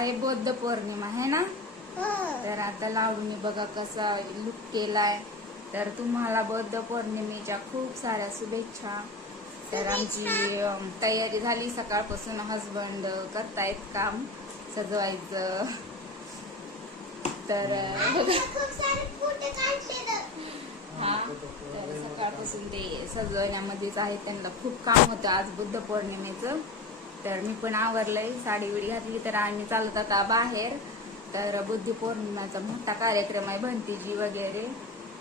आहे बौद्ध पौर्णिमा आहे ना? हो. तर आता लावणी बघा कसा लुक केलाय. तर तुम्हाला बौद्ध पौर्णिमेच्या खूप साऱ्या शुभेच्छा. तर आमची तयारी झाली. सकाळपासून हसबंड करतायत काम सजवायचं. तर. हा तर सकाळपासून ते सजवण्यामध्येच आहे. त्यांना खूप काम होतं आज बुद्ध पौर्णिमेचं. तर मी पण आवरलंय. साडी विडी घातली तर आम्ही चालत आता बाहेर. तर बुद्धिपौर्णिमाचा मोठा कार्यक्रम आहे भंतीजी वगैरे.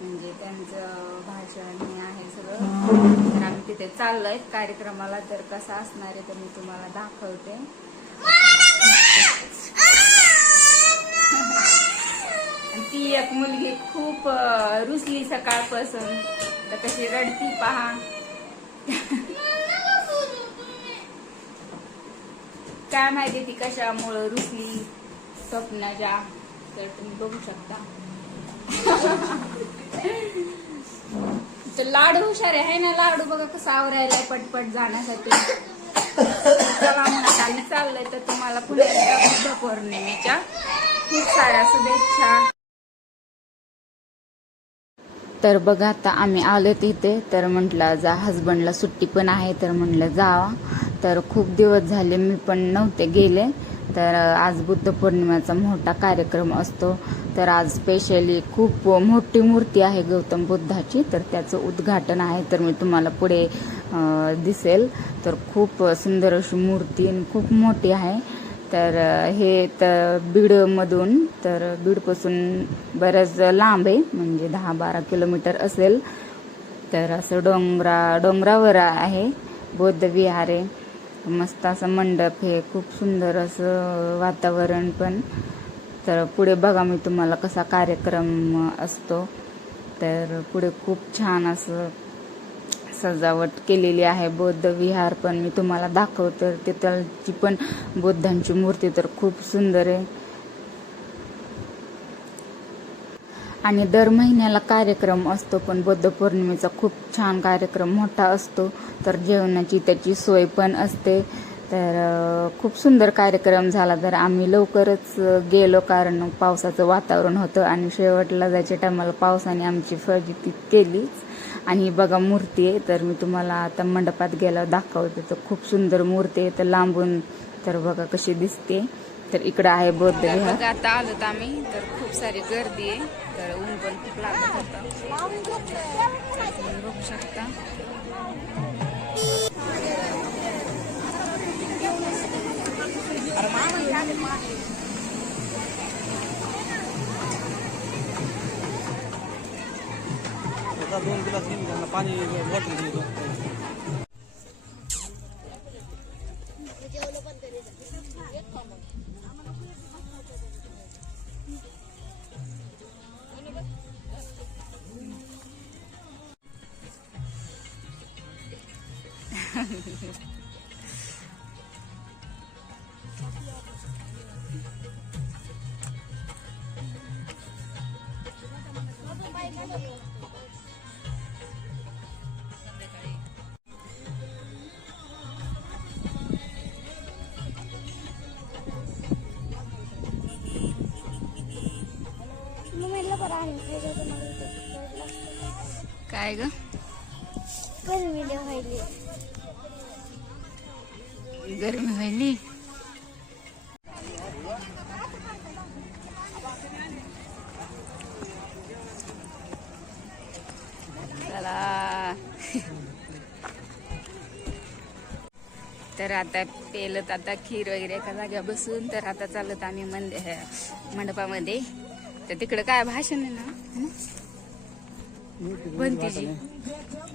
म्हणजे त्यांचं भाषण हे आहे सगळं. तर आम्ही तिथे चाललोय. कार्यक्रमाला तर कसा असणार आहे तर मी तुम्हाला दाखवते. ती एक मुलगी खूप रुसली सकाळपासून. तर कशी रडती पहा. काय माहिती ती कशामुळं रुसली स्वप्नाच्या. तर तुम्ही बघू शकता. तर लाडू हुशार आहे ना? लाडू बघा कसं आवरायलाय पटपट जाण्यासाठी. चाललंय आम्ही तर तुम्हाला पुण्याच्या बुद्ध पौर्णिमेच्या खूप साऱ्या शुभेच्छा. तर बघा आता आम्ही आलो तिथे तर म्हटलं जा हजबंडला सुट्टी पण आहे. तर म्हटलं जावा. तर खूप दिवस झाले मी पण नव्हते गेले. तर आज बुद्ध पौर्णिमेचा मोठा कार्यक्रम असतो. तर आज स्पेशली खूप मोठी मूर्ती आहे गौतम बुद्धाची. तर त्याचं उद्घाटन आहे. तर मी तुम्हाला पुढे दिसेल. तर खूप सुंदर अशी मूर्ती आणि खूप मोठी आहे. तर हे तर बीडमधून तर बीडपासून बरंच लांब आहे. म्हणजे दहा बारा किलोमीटर असेल. तर असं डोंगरा डोंगरावर आहे. बौद्ध विहार आहे. मस्त असं मंडप हे खूप सुंदर असं वातावरण पण. तर पुढे बघा मी तुम्हाला कसा कार्यक्रम असतो. तर पुढे खूप छान असं सजावट केलेली आहे. बौद्ध विहार पण मी तुम्हाला दाखवते. तिथलची पण बुद्धांची मूर्ती तर खूप सुंदर आहे. आणि दर महिन्याला कार्यक्रम असतो पण बुद्ध पौर्णिमेचा खूप छान कार्यक्रम मोठा असतो. तर जेवणाची त्याची सोय पण असते. तर खूप सुंदर कार्यक्रम झाला. तर आम्ही लवकरच गेलो कारण पावसाचं वातावरण होतं आणि शेवटला जायच्या टायमाला पावसाने आमची फजिती केलीच. आणि बघा मूर्ती आहे. तर मी तुम्हाला आता मंडपात गेल्यावर दाखवते. तर खूप सुंदर मूर्ती आहे. तर लांबून तर बघा कशी दिसते. तर इकडं आहे बौद्ध आता आलोत आम्ही. तर खूप सारी गर्दी आहे. तर ऊन पण खूप लागत होतं. बघू शकता. दोन गिलास घेऊन घ्या ना, पाणी बॉटल काय ग? व्हिडिओ व्हायली. गरमी व्हायली चला तर आता पेलत आता खीर वगैरे एका जाग्या बसून तर आता चालत आम्ही मंद मंडपामध्ये. तर तिकडं काय भाषण आहे ना? है? भंतीजी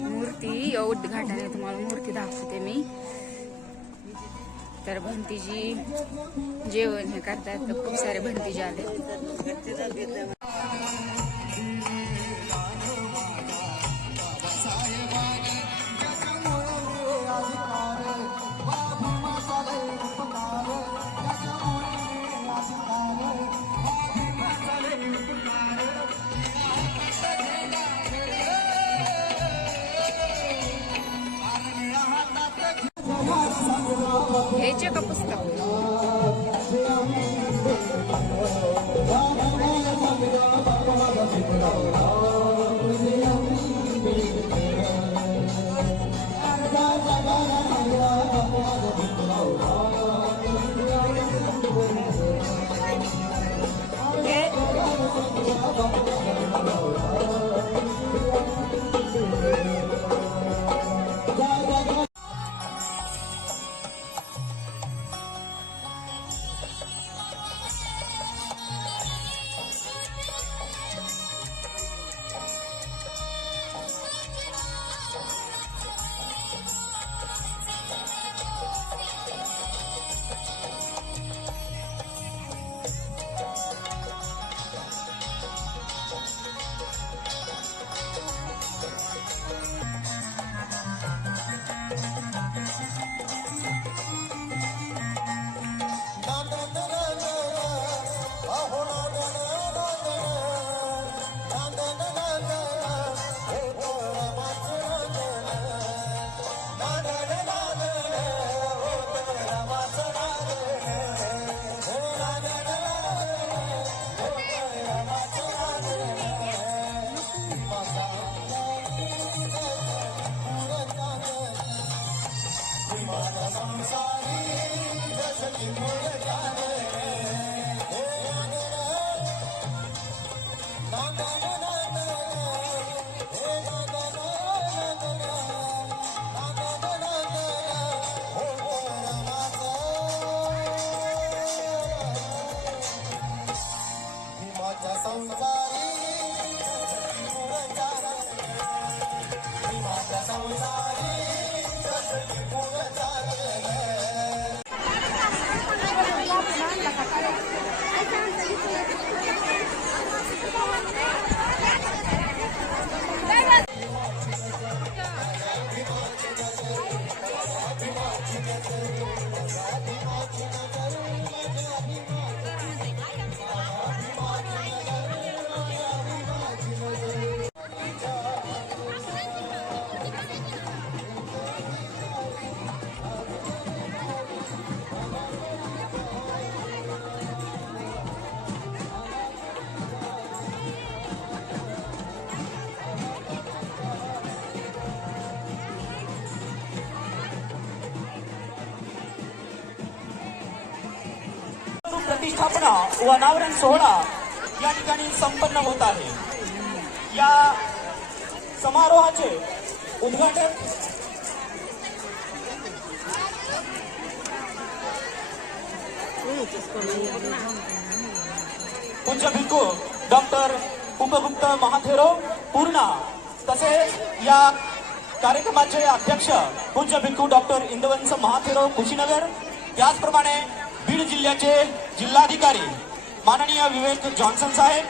मूर्ती. उद्घाटन तुम्हाला मूर्ती दाखवते मी. तर भंतीजी जेवण हे करतात. तर खूप सारे भंतीजी आले. पाहिजे का स्थापना व अनावरण सोहळा या ठिकाणी संपन्न होत आहे. या समारोहाचे उद्घाटन पूज्य भिक्खू डॉक्टर उपगुप्त महाथेरो पूर्णा तसेच या कार्यक्रमाचे अध्यक्ष पूज्य भिक्खू डॉक्टर इंदवंस महाथेरो कुशीनगर. त्याचप्रमाणे बीड जिल्ह्याचे जिल्हाधिकारी माननीय विवेक जॉन्सन साहेब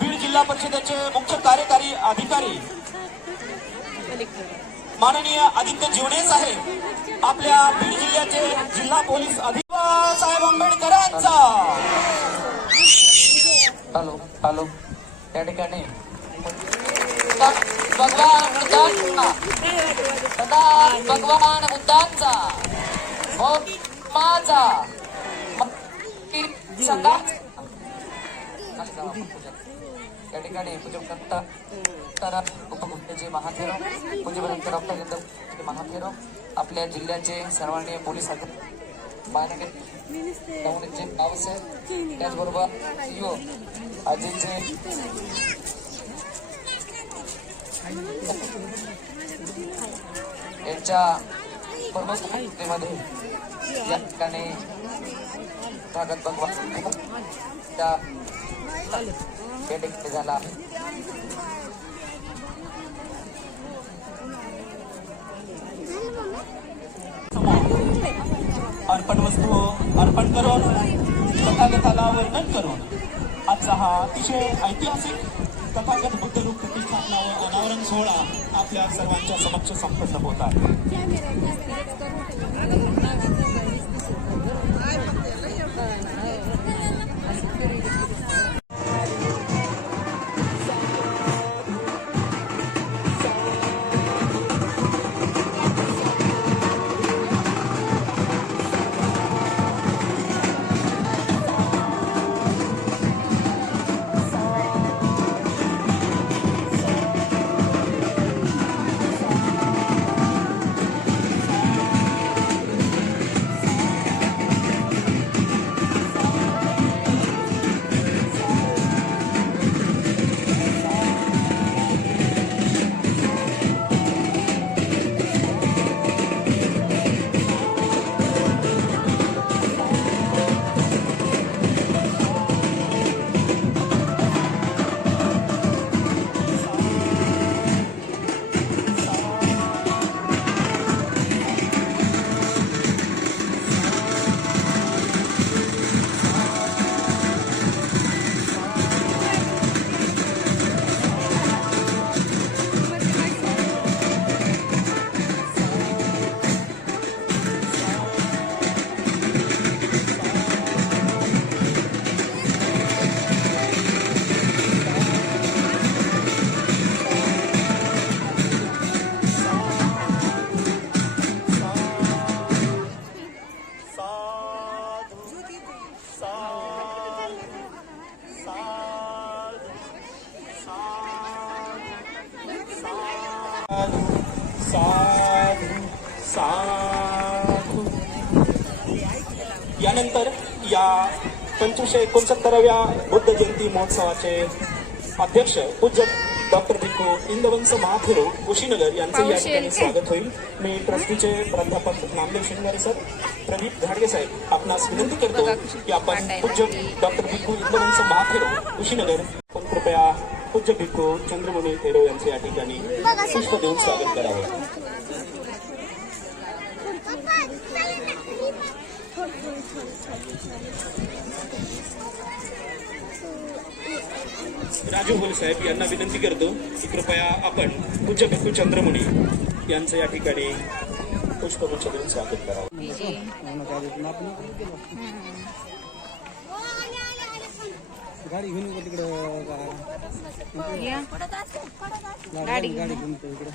बीड जिल्हा परिषदेचे मुख्य कार्यकारी अधिकारी माननीय आदित्य जीवने साहेब आपल्या बीड जिल्ह्याचे जिल्हा पोलीस अधिकारी साहेब आंबेडकरांचा. Hello hello. त्या ठिकाणी भगवान बुद्धांचा. भगवान बुद्धांचा. हो. माझा. पूजा. या ठिकाणी पूजन करता तर उपमुख्याचे महाथेरो. पूजपर्यंत डॉक्टर इंद्र महाथेरो. आपल्या जिल्ह्याचे सर्वांनी पोलीस माननीय नवनीतचे नावसाहेब त्याचबरोबर सीओ अजितचे यांच्या प्रमुख उपस्थितीमध्ये या ठिकाणी स्वागत भगवान त्या या ठिकाणी झाला अर्पण वस्तू अर्पण करून तथागताला वर्णन करून आजचा हा अतिशय ऐतिहासिक तथागत बुद्ध लोक प्रतिष्ठापना व अनावरण सोहळा आपल्या सर्वांच्या समक्ष संपन्न होत आहे. पंचवीसशे एकोणसत्तराव्या बुद्ध जयंती महोत्सवाचे अध्यक्ष पूज्य डॉक्टर भिक्खू इंदवंश महाथेरो कुशीनगर यांचे या ठिकाणी स्वागत होईल. मी ट्रस्टीचे प्राध्यापक नामदेव शिंगारे सर प्रदीप घाडगे साहेब आपणास विनंती करतो की आपण पूज्य डॉक्टर भिक्खू इंदवंश महाथेरो कुशीनगर आपण कृपया पूज्य भिक्खू चंद्रमणी थेरो यांचे या ठिकाणी पुष्प देऊन स्वागत करावे पप्पा चला ना घरी पण. थोडं थोडं थोडं थोडं राजू बोल साहेब यांना विनंती करतो की कृपया आपण पूज्य भिक्खू चंद्रमुनी यांचं या ठिकाणी पुष्पगुच्छ देऊन स्वागत करावं. हो. गाडी घेऊन तिकडं? गाडी गाडी घेऊन येतो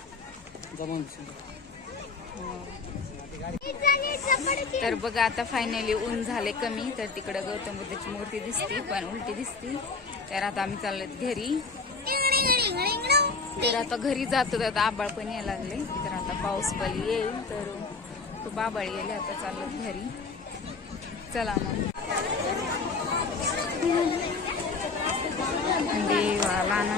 तर बघा आता फायनली ऊन झाले कमी. तर तिकडं गौतम बुद्धाची मूर्ती दिसते पण उलटी दिसते. तर आता आम्ही चाललोय घरी. तर आता घरी जातो तर आता आबाळ पण यायला लागले. तर आता पाऊस पण येईल तर खूप आबाळ येईल आता चाललो घरी. चला मग. देवाला ना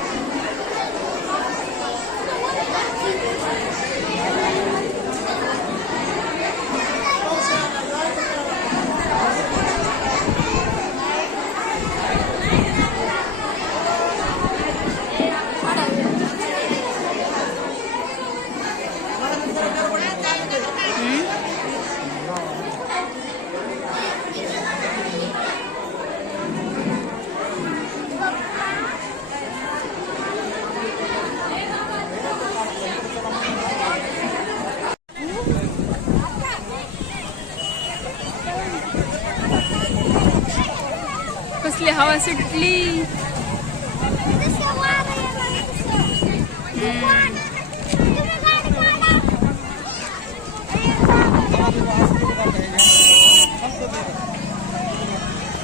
कसली हवा सुटली.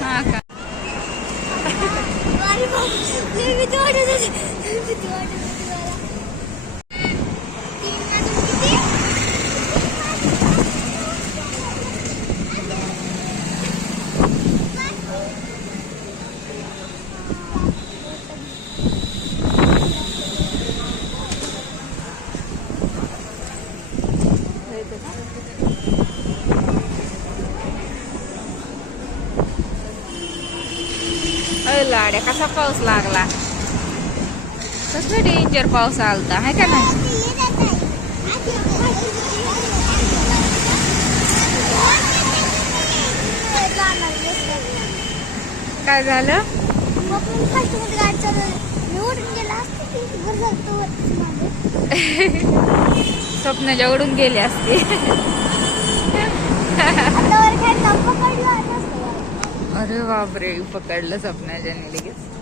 हा का? कसा पाऊस लागला कसला डेंजर पाऊस आलता आहे का नाही काय झालं स्वप्नाच्या उडून गेले असते अरे बापरे पकडलं स्वप्नाच्या लगेच.